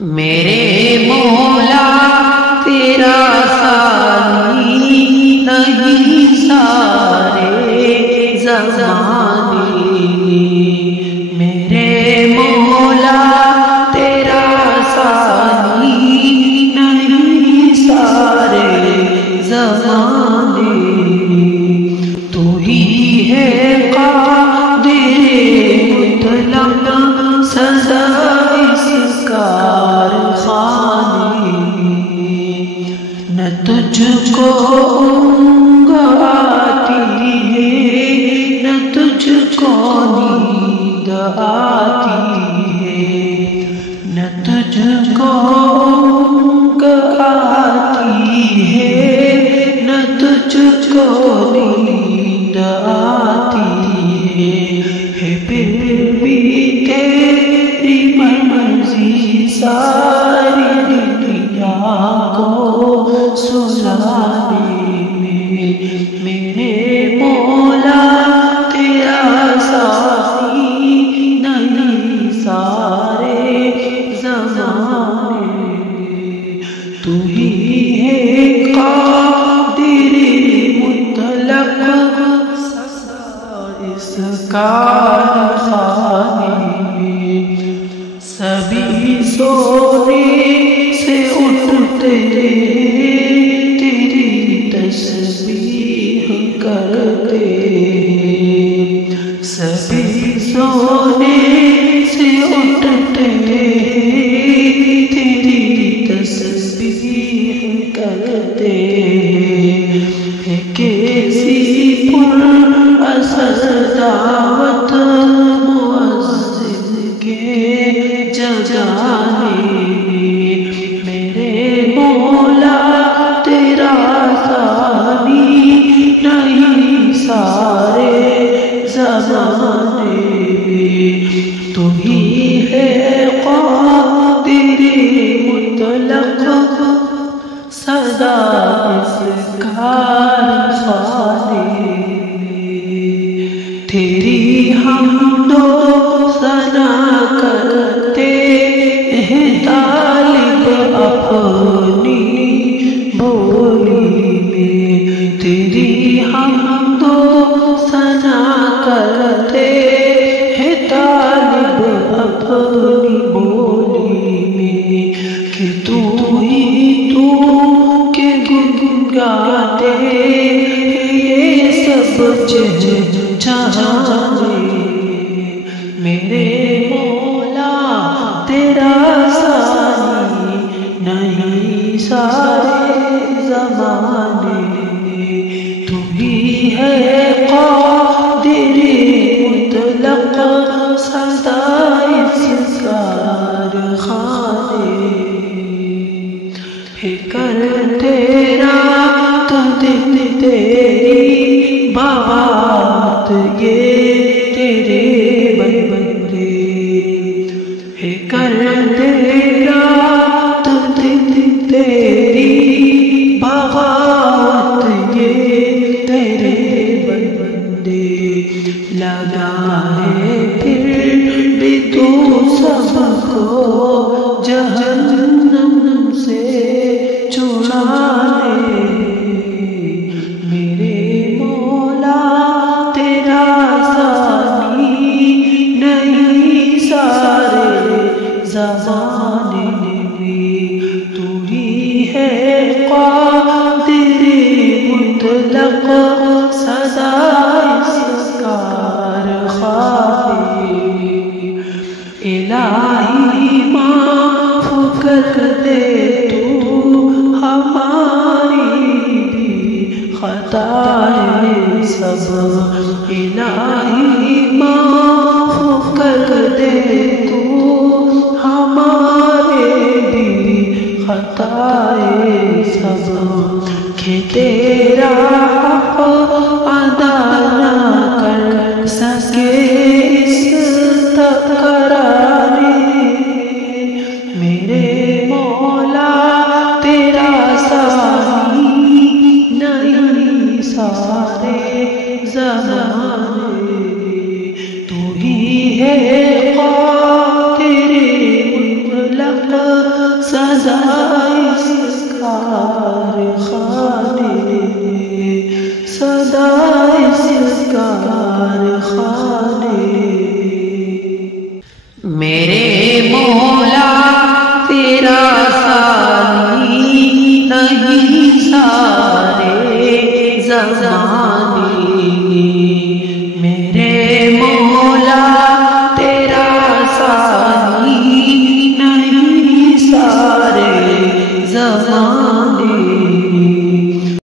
میرے مولا تیرا ثانی نہیں سارے زمانے میں، میرے مولا تیرا ثانی نہیں سارے زمانے میں، تو ہی ہے قادر مطلق سزا اس کارخانے میں، نہ تجھ کو اونگ آتی ہے نہ تجھ کو نیند آتی ہے، نہ تجھ کو اونگ آتی ہے نہ تجھ کو نیند آتی ہے، پھر بھی تیری مرضی ساری دنیا کو سلانے میں، میرے مولا تیرا ثانی نہیں سارے زمانے میں، تو ہی ہے قادر مطلق اس کارخانے میں، سبھی سونے سے اٹھتے تیری تسبیح کرتے، سبھی سونے سے اٹھتے تیری تسبیح کرتے، کیسی پر اثر دعوت مؤذن کے جگانے میں، میرے مولا تیرا ثانی نہیں سارے زمانے میں، تو ہی ہے قادر مطلق سزا اس کارخانے میں، تیری حمد و ثنا کرتے ہیں طالب اپنی بولی میں، تیری حمد و ثنا کرتے ہیں طالب اپنی بولی میں، کہ تو ہی تو کہ گنگاتے یہ سب جہانے، میرے مولا تیرا ثانی نہیں سارے زمانے میں، تو ہی ہے قادر مطلق سزا اس کارخانے میں، کر تیرا تو دل تیری بات یہ تیرے بندے، ہے کر تیرا تو دل تیری بغاوت یہ تیرے بندے، لگا ہے پھر بھی تو سب کو جہنم سے چھڑانے، میرے مولا تیرا ثانی نہیں سارے زمانے میں، تو ہی ہے قادر مطلق سزا اس کارخانے میں، الہی معاف کر دے تو ہماری بھی خطائیں سب، الہی معاف کر دے تو ہمارے بھی خطائیں سب، کہ تیرا حق ادا نہ کر سکے اس تکرانے، میرے مولا سزا اس کارخانے میں، سزا اس کارخانے میں۔ میرے مولا تیرا سانی نہیں سارے زمان